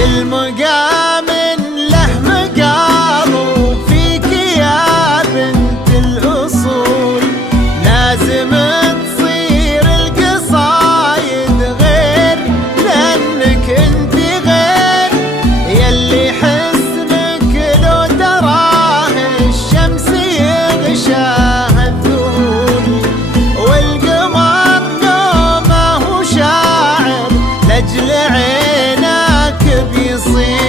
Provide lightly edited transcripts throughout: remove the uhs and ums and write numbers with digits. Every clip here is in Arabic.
كل مقام له مقام، وفيك يا بنت الأصول لازم تصير القصايد غير، لأنك انت غير يلي حسنك لو تراه الشمس يغشاها الذهول، والقمر لو ما هو شاعر لأجل عينك بيصير.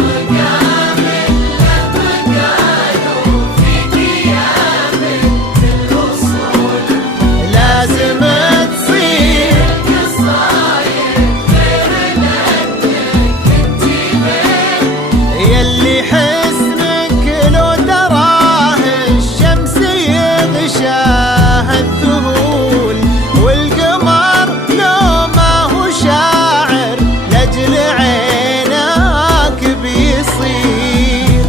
مقام له مقال، وفيك يا بنت الأصول لازم تصير القصايد غير، لأنك انت غير يلي حسنك لو تراه الشمس يغشاها الذهول، والقمر لو ما هو شاعر لأجل عينك بيصير.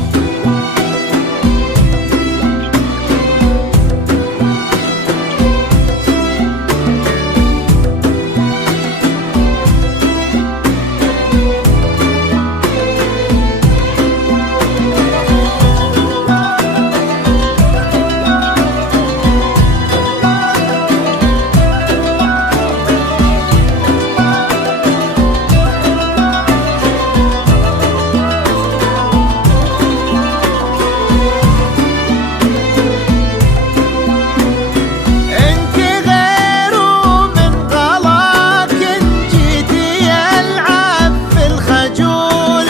انت غير ومن غلاك جيتي العب في الخجول،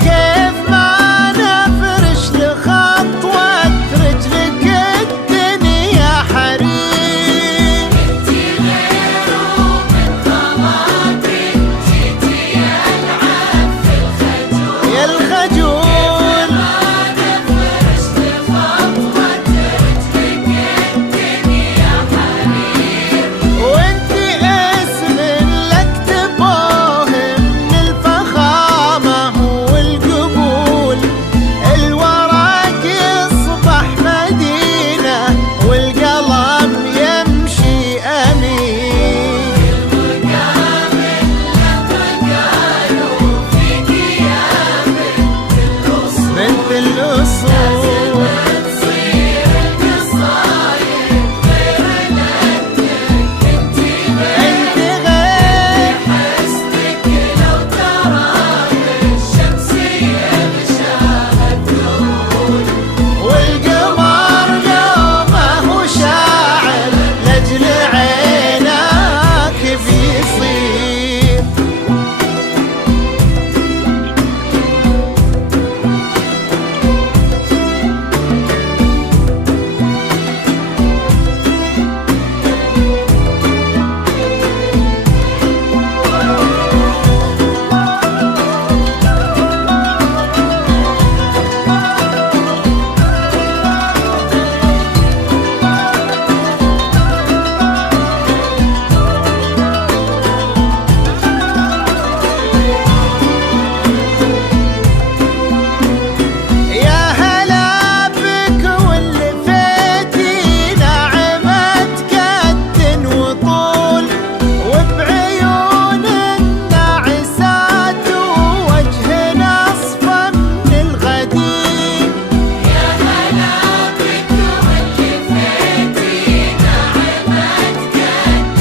كيف ما نفرش لخطوة رجلك الدنيا حريم. انت غير ومن غلاك جيتي العب في الخجول، يا الخجول ما نفرش لخطوة رجلك الدنيا حرير. وانت اسم لك تبوه من الفخامة والقبول، الورق يصبح مدينة والقلم يمشي أمين. مقام له مقال، وفيك يا بنت الأصول بنت الأصول تصير القصايد غير، لأنك انت غير انت غير حسنك لو تراه الشمس يغشاها الذهول، والقمر لو ما هو شاعر لأجل عينك بيصير. يا هلا بك واللي فيتي ناعمة كد وطول، وبعيون الناعسات ووجه أصفى من الغدير. يا هلا بك واللي فيتي ناعمة كد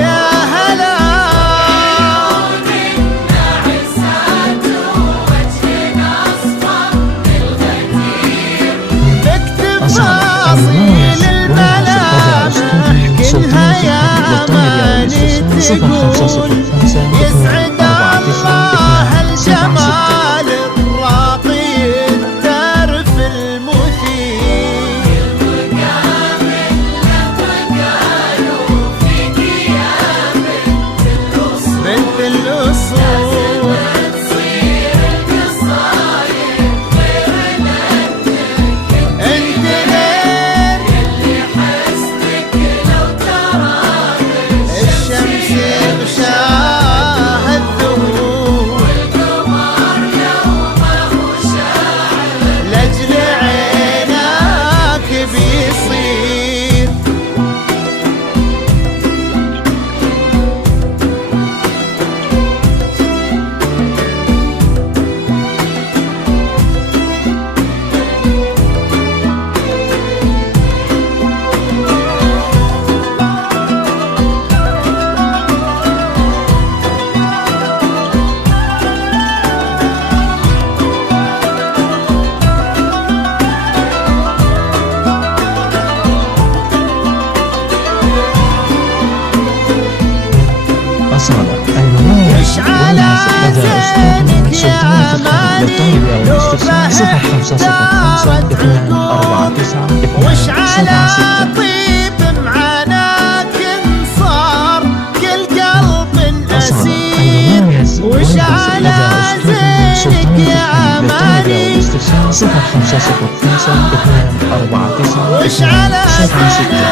يا هلا الناعسات ووجه أصفى من الغدير. بك تفاصيل الملامح كلها يا ماني تقول، يسعد الله الجمال الراقي الترف المثير. مقام له مقال، وفيك يا بنت الأصول بنت الأصول تصير القصايد غير، لأنك انت غير اللي حسنك لو تراه الشمس يغشاها الذهول، القمر زينك يا مالي لو بهت دارت عقول وش على طيب معناك صار كل قلب أسير وش على زينك يا مالي وش على زينك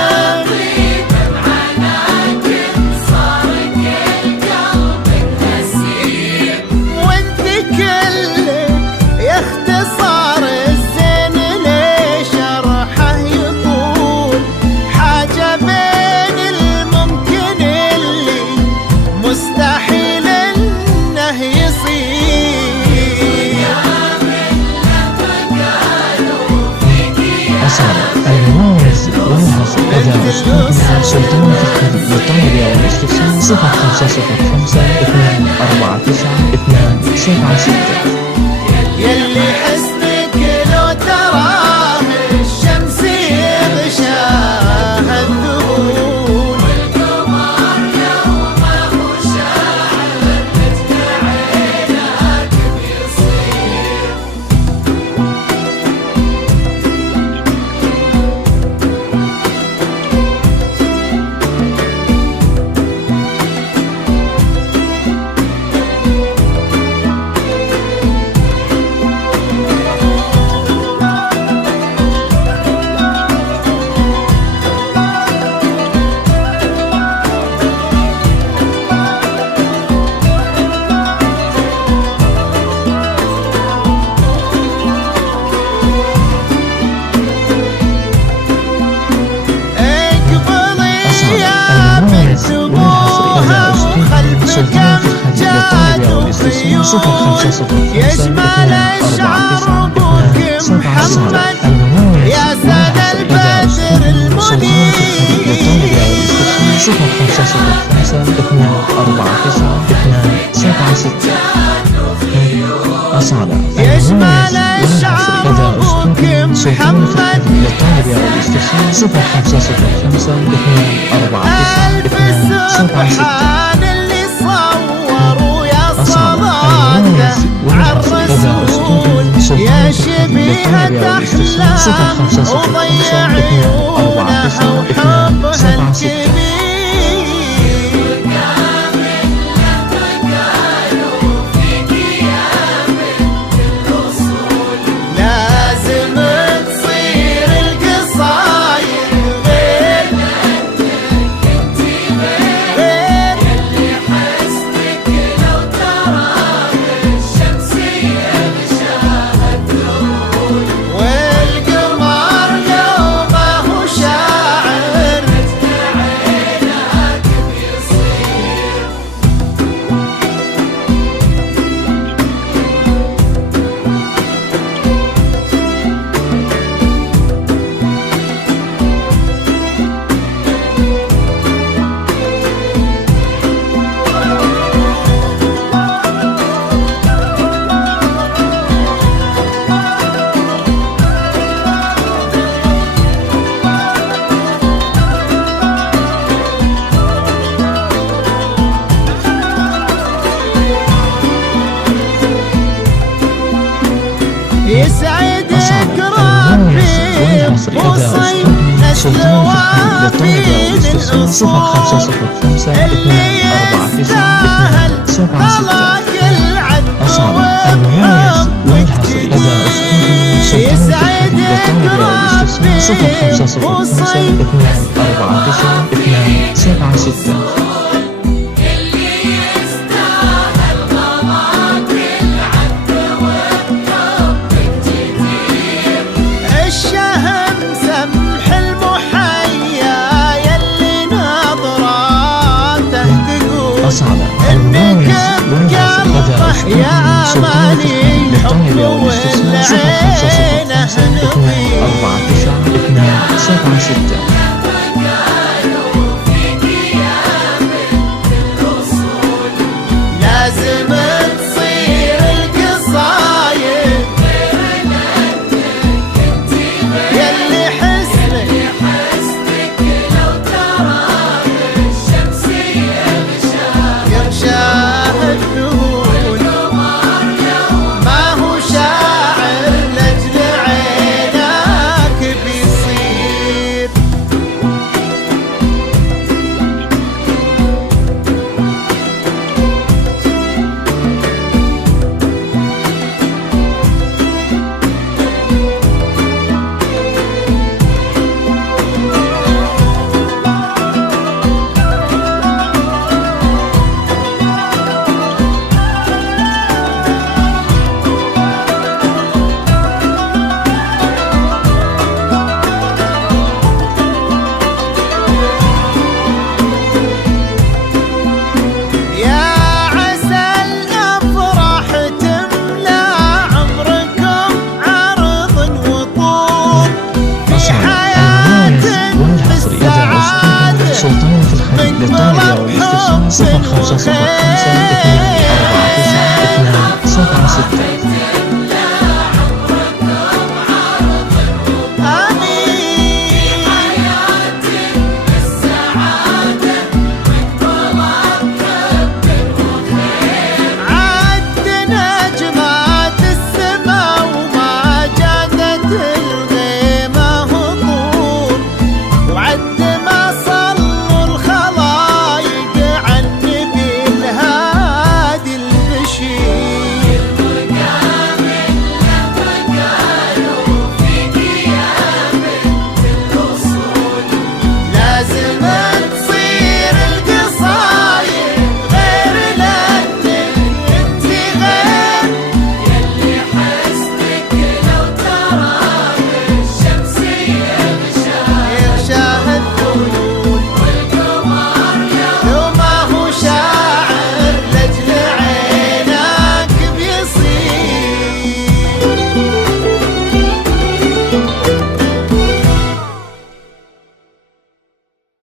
مستحيل انه يصير المميز والمنحصر إذا أسلوب سلطان فكري للطلب أو الاستفسار 0505 249 276 يلي حسنك لو تراه الشمس يغشاها الذهول والقمر يومه شاعر مثل عينك بيصير يجمل الشعر بوك محمد يا ساد البدر المنير يجمل الشعر بوك محمد ألف سبحان اللي صوروا يا صلاته عالرسول يا شبيهة أحلام وضيع عيونها وحبها الكبير لازم تصير القصايد غير اللي حسنك لو تراه الشمس يغشاها الذهول والقمر يومه شاعر عينك بيصير يسعدك ربي وصي نسلوابين الأصول اللي يستاهل طلاق العد وبحبك تجيب يسعدك ربي وصي اللي يستاهل غلاك العد وبحبك تجيب الشهم سمح المحيا يلي نظراته تقول انك بقلبه يا اماني الحب والعينه نظير